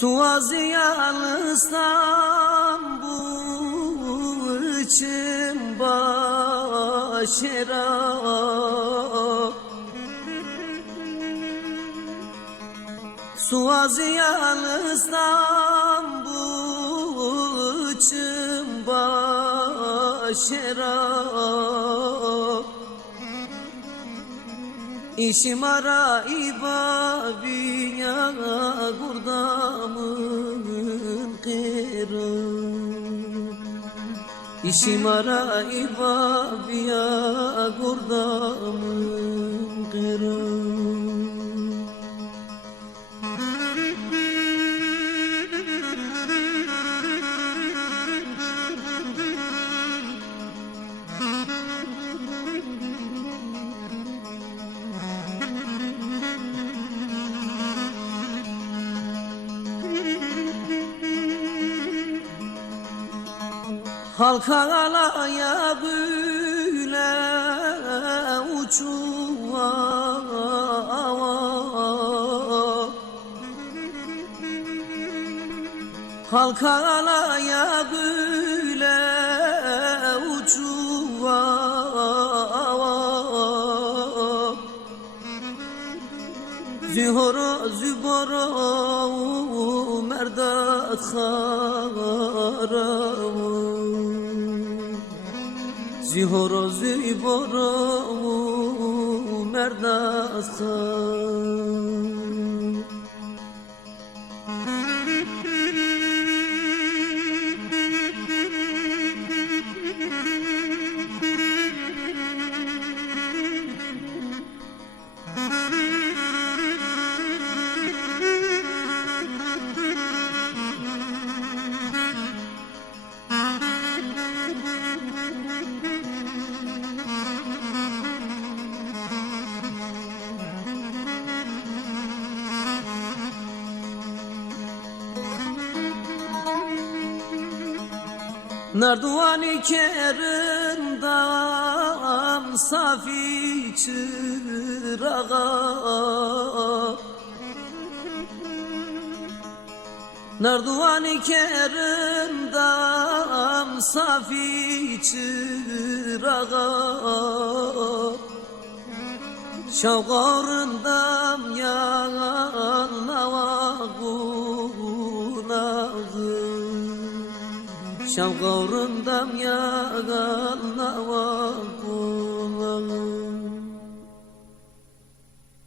Suaziyan İstanbul için başera, Suaziyan İstanbul için başera. İşim ara ibabiya gurdamın kırı, İşim ara ibabiya gurdamın kırı. Halkalara böyle uçuva, halkalara böyle uçuva, Zühara zübara merdat haram, Zühara zübara merdat haram. Narduvan-ı Kerim'den safi çırağa, Narduvan-ı Kerim'den safi çırağa, Şavgarından yağan navagunağı, Şavgarından yağan navagunağı.